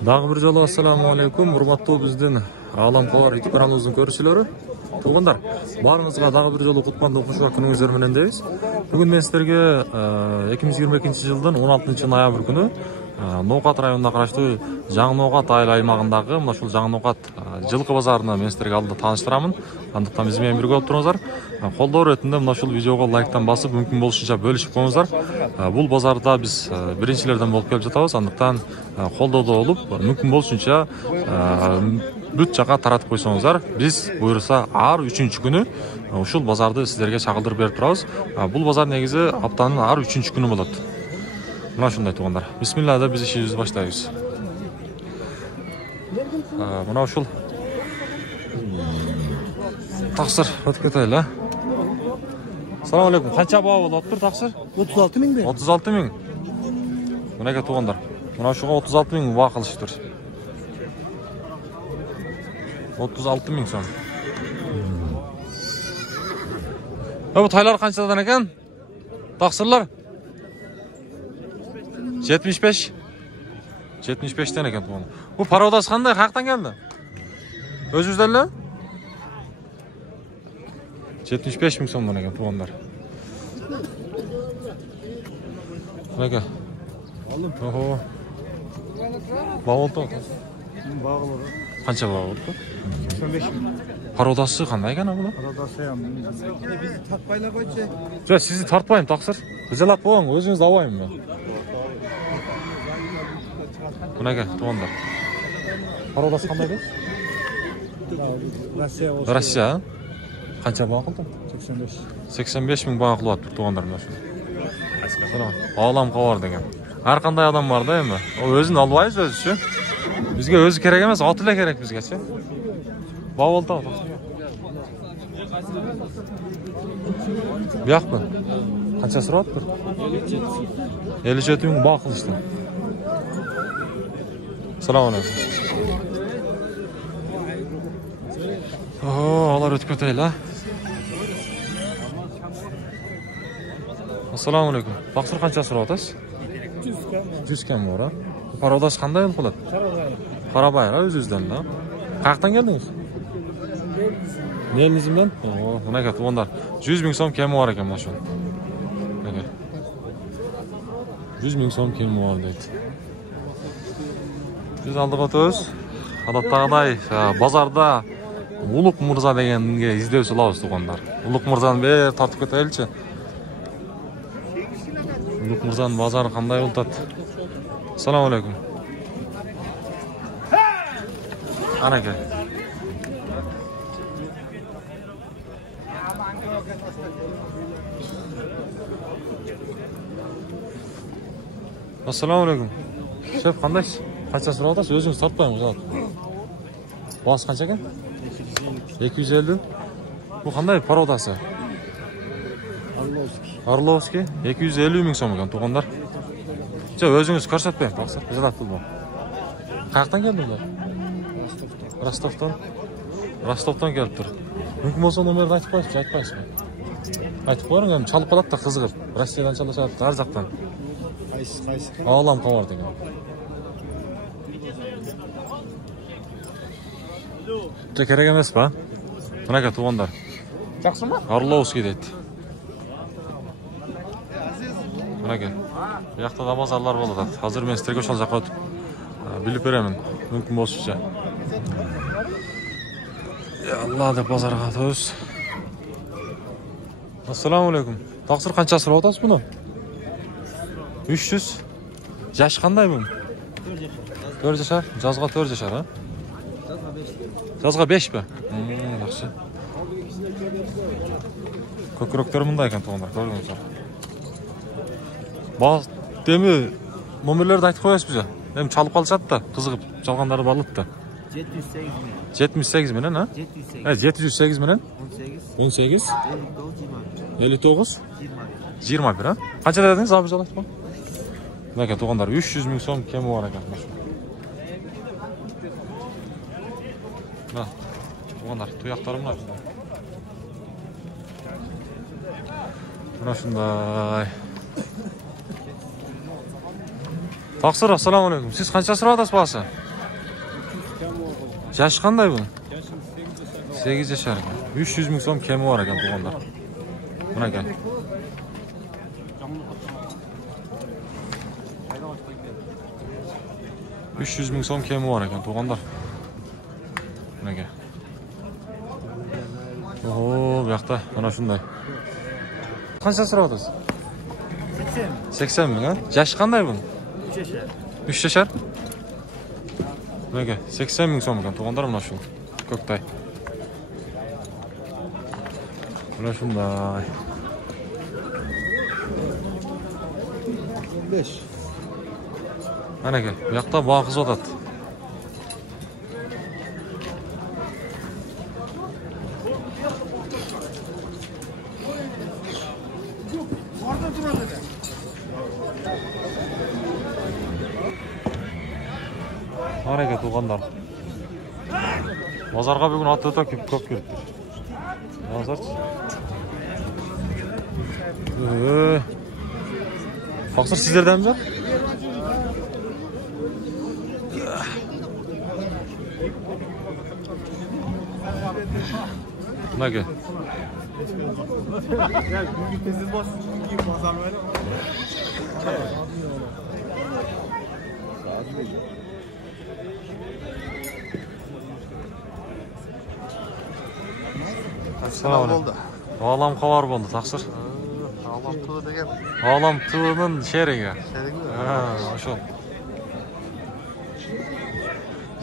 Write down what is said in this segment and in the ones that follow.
Дагы бир жолу ассаламу алейкум, урматтуу биздин Алам Кабар YouTube каналыбыздын көрүүчүлөрү. Туугандар, баарыңызга дагы бир жолу кутмандуу кушук күнүңүздөр менен дейбиз. Бүгүн мен сиздерге 2022-жылдын 16-ноябрь күнү Ноокат районуна караштуу Жаңы Ноокат айыл аймагындагы мына ушул Жаңы Ноокат жылкы базарына мен сиздерге алдыда тааныштырамын. Андыктан биз менен бирге болуп туруңуздар. Колдоо иретинде мына ушул видеого лайктан басып, мүмкүн болушунча бөлүшүп коюңуздар. Бул базарда биз биринчилерден болуп келип жатабыз. Андыктан колдоодо болуп, мүмкүн болушунча бүт жака таратып койсоңуздар, биз буюрса ар 3-күнү күнү ушул базарды сиздерге чагылдырып берип турабыз. Бул базар негизи аптанын ар 3-күнү күнү болот. Мына ушундай туугандар. Бисмилла деп биз ишибизди баштайбыз. Мына ушул таксыр өтүп кетели. Салам алейкум. Канча баа болуп тур таксыр? 36 миң бе? 36 миң. Мынага туугандар. Мына ушуга 36 миң баа кылышыптыр. 36 миң сом. Бу тайлар канчадан экен? Таксырлар 75. 75тен экен туугандар. Бу пародасы кандай? Каяктан келди? Өзүбүздөн эле? 75 миң сомдон экен туугандар. Мынага. Ого. Баа болду. Бағы бар. Канча баа болду? 85 миң. Пародасы кандай экен бул? Пародасы биzi тартпайлар койчу. Жок, сизди тартпайм, таксыр. Кызалап коюң, өзүңүз албайм мен. Мынага туугандар. Пародасы кандай дейсиз? Россия. Канча баа кылды? 85. 85 миң баа кылып атыптыр туугандар мына ушул. Алам Кабар деген. Ар кандай адам бар да эми. Өзүн албайбыз өзүчү. Бизге өзү керек эмес, аты эле керек бизгечи. Баа болду. Биякпы? Канча сурап атыптыр? 57 миң баа кылышты. Салам алейкум. Алар өтүп кетели. Ассаламу алейкум. Таксыр канча сурап атасыз? 100 кем бар. Пародасы кандай болуп калат? Карабай, өзүбүздөн да. Каяктан келдиңиз? Нелизимден? Мынага туугандар. 100 миң сом кеми бар экен мына ушул. 100 миң сом кеми бар дейт. Биз алдыга өтөбүз. Адаттагыдай базарда Улук Мырза дегенге издөө салабыз туугандар. Улук Мырзаны бер тартып кетеличи. Улук Мырзанын базары кандай болуп атат? Салам алейкум. Анаке. Ассаламу алейкум. Шеф, кандайсыз? Канча сурап атасыз? Өзүңүз тартпайм, узат. Баасы канча экен? 250. Бу кандай пародасы? Орловский. 250 миң сом экен туугандар. Жок, өзүңүз көрсөтпөйм, таксыр. Узат бул. Каяктан келдиңер? Ростовтон келиптир. Мүмкүн болсо номерди айтып коюңузчу, айтпайсызбы? Айтып коюң, эми чалып калат да кызыгып. Россиядан чалышат, ар жактан. Кайсы? Алам Кабар деген. Керек эмес ба? Мынага туугандар. Жакшымы? Орловский дейт. Мынага. Биякта да базарлар болот. Азыр мен сиздерге ошол жака өтүп билип беремин. Мүмкүн болушунча. Алла деп базарга өтөбүз. Ассаламу алейкум. Таксыр канча сурап атасыз буну? 300. Жаш кандай бу? 4 жашар. Жазга 4 жашар, а? Жазга 5 бе? Жакшы. Көкүрөктөр мындай экен туугандар, көрдүңүздөр. Баа деми номерлерди айтып коесузбу? Эми чалып калышат да, кызыгып чалгандары балыт да. 78 менен, а? 708 менен? 18 59 21, а? Канча дедиңиз? Абы жол айтып коюң. Мына туугандар 300 миң сом кеми бар экен. Мына туугандар, туяктары мына. Мына ушундай. Taqsir, assalomu alaykum. Siz qancha so'radingiz bolasi? Yashi qanday buni? 8 yashar ekan. 300 ming so'm kemi bor ekan tug'anlar. Mana ekan. $300 ming so'm kemi bor ekan tug'anlar. Mana ekan. Oho, bu yoqda mana shunday. Qancha so'radingiz? 80 ming, ha? Yashi qanday buni? 3 yashar. Nega? 80 ming so'm ekan tug'anlar mana shu. Ko'ktay. Mana shunday. 5. Mana ekan, bu yoqda boqiz o'tadi. Mana ekan tug'anlar. Bozorga bugun ot-o'ta ko'p kelibdi. Hozirchi. Taqsir sizlardanmi? Nega? Assalomu alaykum. Olam xabar bo'ldi, Taqsir. Olam tuvi degan. Olam tuvining sherigi. Sherigi? Ha, o'sha.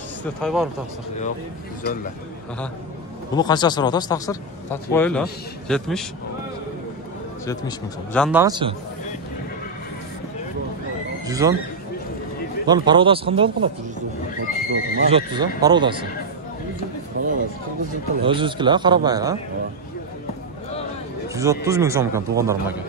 Sizda toy bormi, Taqsir? Yo'q, güzeller. Aha. Buni qancha so'radingiz, Taqsir? Tatib qo'yinglar. 70. 70 ming so'm. Jandag'ichi? 110. Lan parodasi qanday qiladi? 130 ha? Parodasi. O'zingizkilar qarabaylar, ha? 130 ming so'm ekan tug'anlarim aka.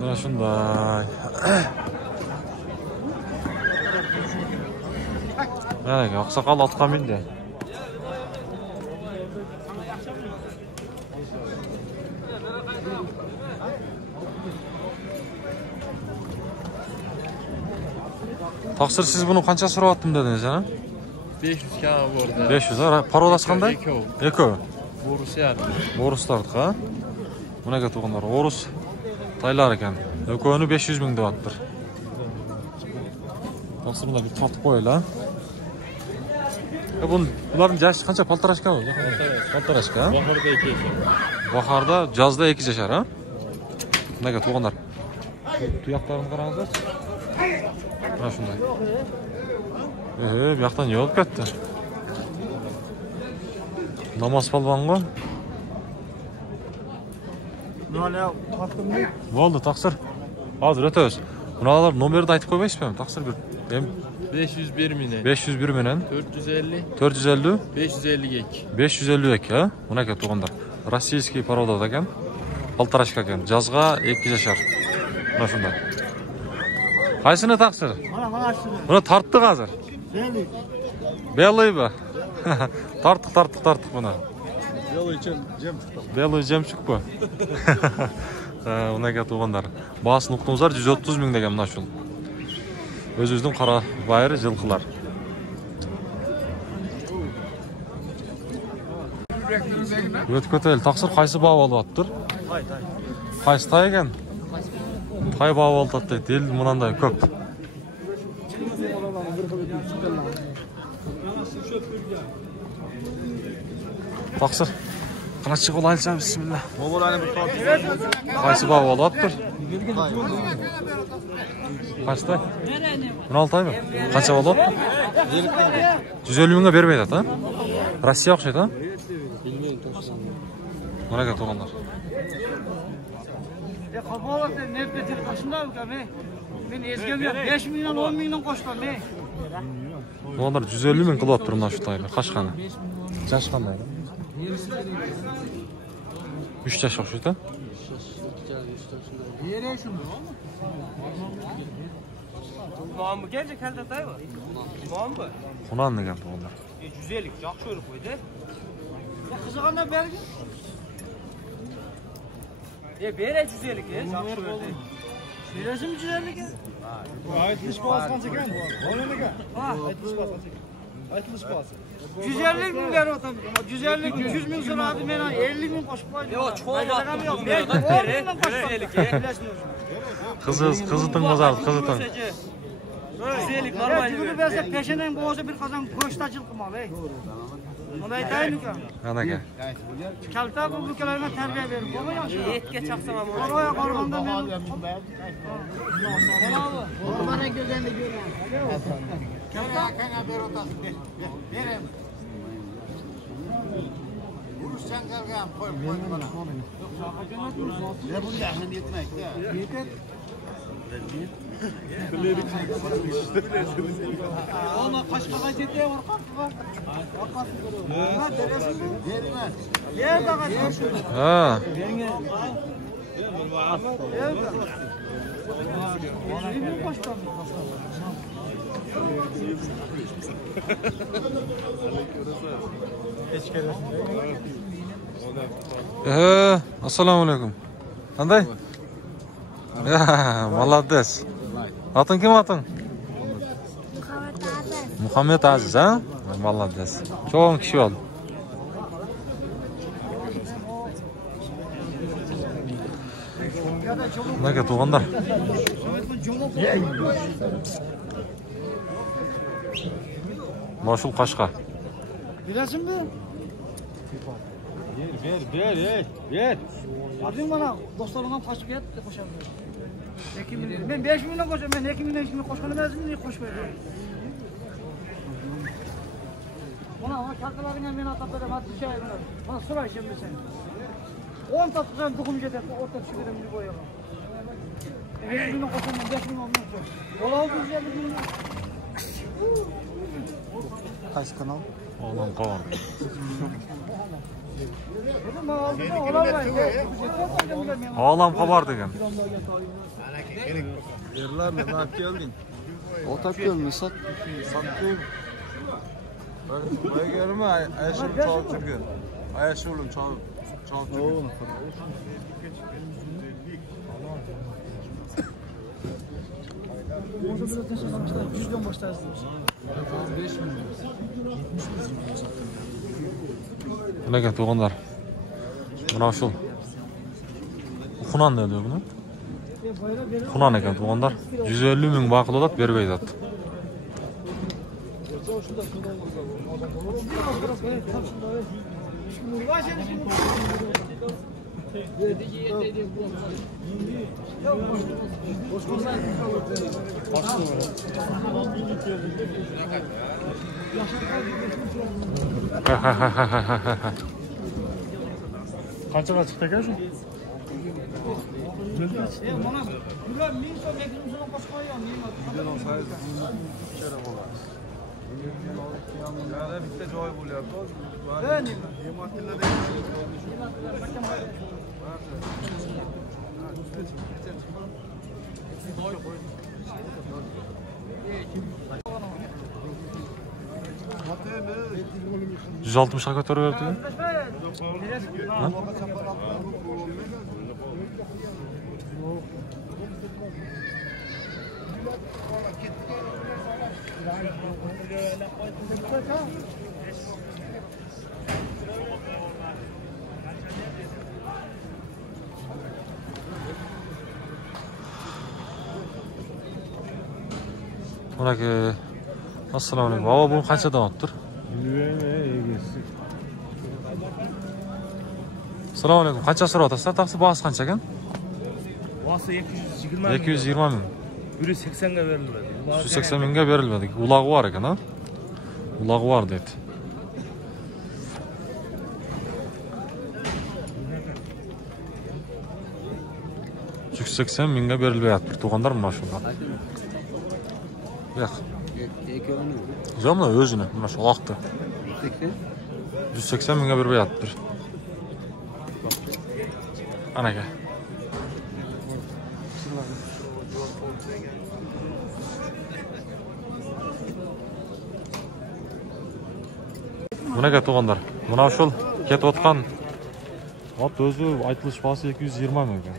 Mana shunday. Mana oqsoqol otqa mindi. Taqsir, siz buni qancha so'rayaptim dedingiz, ha? 500 km bordi. 500 ha? Parodasi qanday? Eko. Boruslar. Boruslar ha? Bunaqa tug'anlar. Borus taylar ekan. Ekoni 500 ming deyaptir. Taqsir buni bir tortib qo'yinglar. Bularning yashi qancha? Poltorashka bo'ldi. Poltorashka. Bahorda 2 yashar. Bahorda, yozda 2 yashar, ha? Bunaqa tug'anlar. Tuyoqlarini qarangizlar. Mana shunday. Bu yoqdan yo'l ketdi. Namoz polvonga. Nima topdimmi? Bo'ldi, Taqsir. Hozir o'tamiz. Bunalar nomerni aytib qo'ymaysizmi? Taqsir bir. 501 ming. 501 menen 450 450 552. 552 ha? Bunaqa tug'anlar. Rossiyskiy parodada ekan. Poltorashka ekan. Jazg'a 2 yashar. Mana shunday. Qaysini, Taqsir? Mana shu. Buni tortdik hozir. Beliymi? Tortdik buni. Belay jemchuk bu. Ha, unaqa tug'anlar. Bahs nuqtamizlar 130 ming degan mana shu. O'zimizning qora bayri yilqilar. O'tkotayl, Taqsir qaysi bog' olyaptir? Qaysi tay ekan? Tay bog' olyapti. Del bunday ko'p. Taqsir. Qanacha qo'laycha bismillah. Mo'g'ullarni bir tortib. Qaysi bog' olyaptir? Kaçta? 16 aymi? Qancha olyapti? 150 mingga bermaydi, ha? Rossiya o'xshaydi, ha? Bunaqa tug'anlar. Qabolatda nefret qo'shimda ukam. Men ezgim yo'q. 5 mingdan 10 mingdan qo'shdim men. Bular 150 ming qilyapti mana shu tayni. Qashqani. Yash qanday? 3 yash o'xshaydi. Yere shuni. Muammo keldi kaltataymi? Muammo. Xunan degan tug'anlar. 150 yaxshi o'rib qo'ydi. Ya qizig'andan bergin. Bere 150 ke. Beresi mi 150 ke? Aytmış boğaz kanca kan? Ona ne kan? Aytmış boğaz kanca kan? Aytmış boğaz. 150 bin ver otam. 150 100 bin soradı men 50 bin koşup koydum. Yo çoğaltdım. Yok. Kızıtın bozardı, kızıtın. 150 normal. Bunu verse peşinden boğaza bir kazan köşte açıldım abi. Ona aytayım mı? Ana gel. Kalta bu ülkelerine terbiye verin. Baba yaşa. Etke çaksam ama. Oraya kormanda ben. Bana gözünde görüyorum. Kana bir otas. Verem. Vuruşan kalkan koy bana. Ne bu yaşın yetmek ya. Yeter. Ona kaç kaç etiye var kalk var. Ha deresin bu. Vermez. Yer de kaç. Ha. Yirmi koştan. Assalomu alaykum. Qanday? Ya, молодец. Atın kim atın? Muhammed Aziz ha? Молодец. Çoğun kişi oldu. Ne kadar tuğanlar? Maşul Kaşka. Bilesin mi? Ver. Adın bana dostlarından kaçıp yat de koşalım. 2 milyon. Ben 5 milyon koşuyorum. Ben 2 milyon şimdi koşmanı lazım diye koş veriyorum. Bana kalkalarına beni atıp böyle maddi şey yapıyorlar. Bana sorar şimdi sen. 10 tatlıdan dokum yeter. Orta düşürürüm bir boya. 5 milyon koşuyorum. 5 milyon olmuyor. Ola oldu 150 milyon. Kaç kanal? Oğlan kovan. Oğlan kabar degen. Yerler mi? Nak geldin. Otap gelme sat. Sattım. Ben gelme. Ayşe'nin çoğu çıkın. Ayşe'nin çoğu çıkın. Ne kadar tuğanlar? Buna şul. Kunan ne diyor bunu? Kunan ekan tuğanlar. 150 bin bakıl olat berbeydi attı. Kaçağa çıktı ekan şu? Bana bunlar min son ekimizden koş koyuyor. Videodan sayı kere bolar. Yani bitta joy bo'lyapti. Ben Yemaklarda Yüz 60 hakatör verdi. Ha? Buradaki assalomu alaykum. Baba bu qanchadan otdir? Assalomu alaykum. Qancha so'rayapsiz? Taksi bahsi qancha ekan? Bahsi 220 220 ming. 180 ga berilmedi. 180 mingga berilmadi. Ulag'i bor ekan, ha? Ulag'i bor dedi. $180 mingga berilmayapti. Tuğanlar mı maşallah? Yo'q. Yo'qmi o'zini? Mana shu oqdi. 180 mingga beryapti. Ana aka. Bunaqa tuğanlar. Mana shu ketayotgan At özü айтылыш басы 220 мың екен.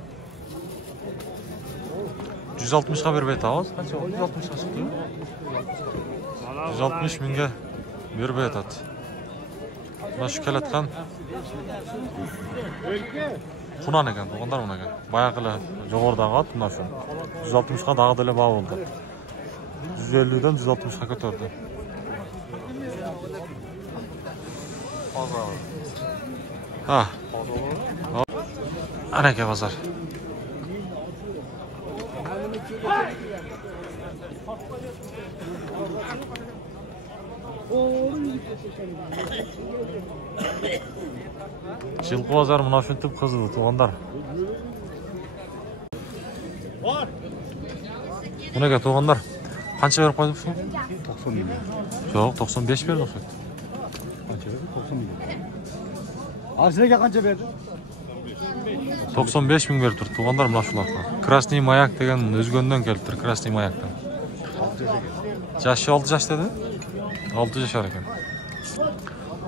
160-ға бербей табыз. Қанша? 160-ға шықты. 160 мыңға бербей атады. Мына шу келатқан Құнан екен, туғандар мұна екен. Баяғылы жоғырдағы ат мұна шу. 160-ға дағы дәлі бағы болды. 150-ден 160-ға көтерді. Әнеке базар. Жылқы базар мұна шүнтіп қызылы туғандар. Мұнеге туғандар. Қанша беріп қойдық шу? 90 миллион. Жоқ, 95 берді шу. Қанша берді? 90 миллион. Арсенеге қанша берді? 95 мың беріп тұр туғандар мұна шулаққа. Красный маяк деген өзгөннен келіп тұр, Красный маяктан. Жашы 6 жаш деді? 6 жашар екен.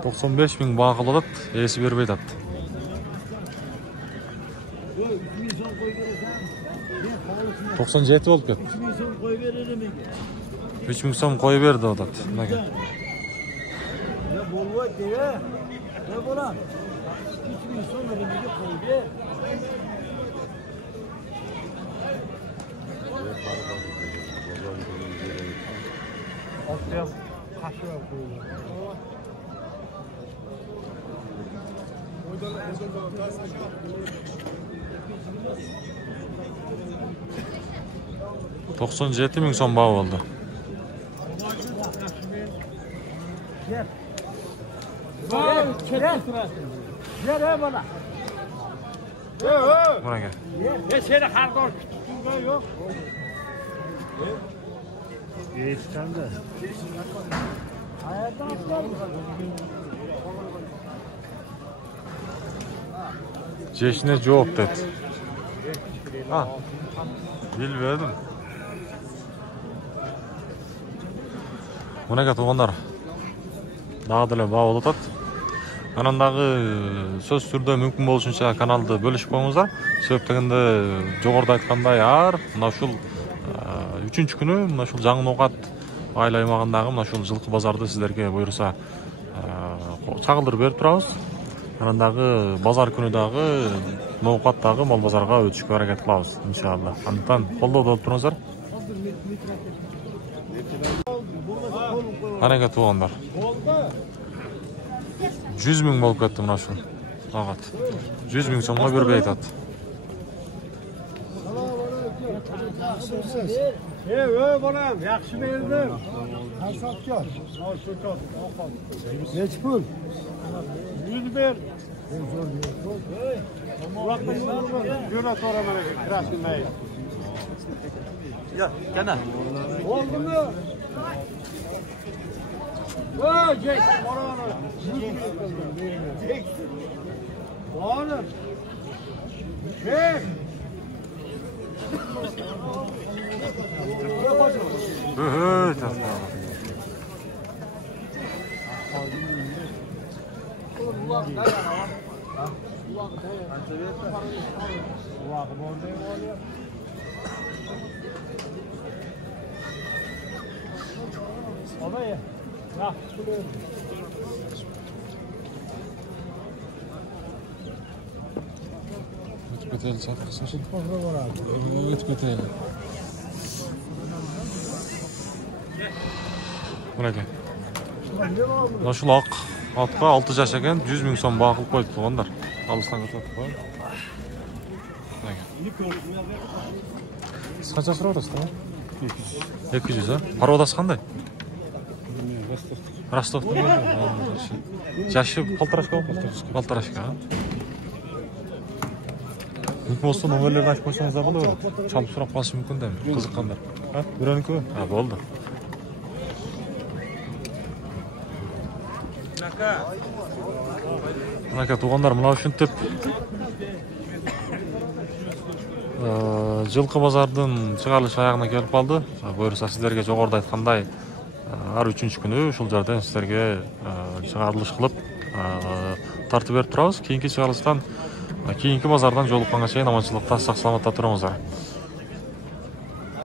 95 мың бағылы дат, есі бербей дат. 97 болып кет. 3 мың сом қой берді о дат. Doksan 97 мың сом бау oldu. Buna gel. Seni hardor küçüğünde yok. Geçten de. Hayattan atlar mı? Ceşine cevap dedi. Ha. Bilmedim. Buna gel tuğanlar. Daha da bağ olup Kanalдағы сөз түрді мүмкін болушынша каналды бөлішіп қойыңыздар. Себептігінде жоғарыда айтқандай мына ушул 3-ші күні мына ушул жаңы ноқат айыл аймағындағы мына ушул жылқы базарды сіздерге бұйырса чагылдырып беріп турабыз. Каналдағы базар күнүдагы ноқаттагы мал базарға өтүшкө аракет кылабыз иншалла. Андыктан колдоо болуп туруңуздар. Канеге туугандар. 100 мың болып кетті мұна шу. 100 мың сомға бербей айтады. Балам, яқшы бердім. Қасапкер. Неч пұл? 100 бер. Жөне торамын, красный майы. Кәне. Oldu mu? Jackson, oğlum. Beteli satmışsın. Evet beteli. Buna gel. Naşul ақ атқа 6 жаш екен, 100 мың сом бағылып қойды туғандар. Алыстан көтіп қойды. Қанша сұрап отырсыз? 200, а? Пародасы қандай? Ростовтың. Жашы полторашка болып? Полторашка, а? Мүмкін осы нөмірлерді айтып қойсаңыз да болады. Чалып сұрап қалышы мүмкін де қызыққандар. Біренікі? Болды. Мұнақа туғандар мұнау үшін тіп жылқы базардың шығарылыш аяғына келіп қалды. Бұйырса сіздерге жоғарыда айтқандай ар 3-ші күні ушул жерден сіздерге шығарылыш қылып тартып беріп тұрабыз. Кейінгі шығарылыстан Keyinki bozordan jolukkanга чейин аманчылыкта, сак саламатта туруңуздар.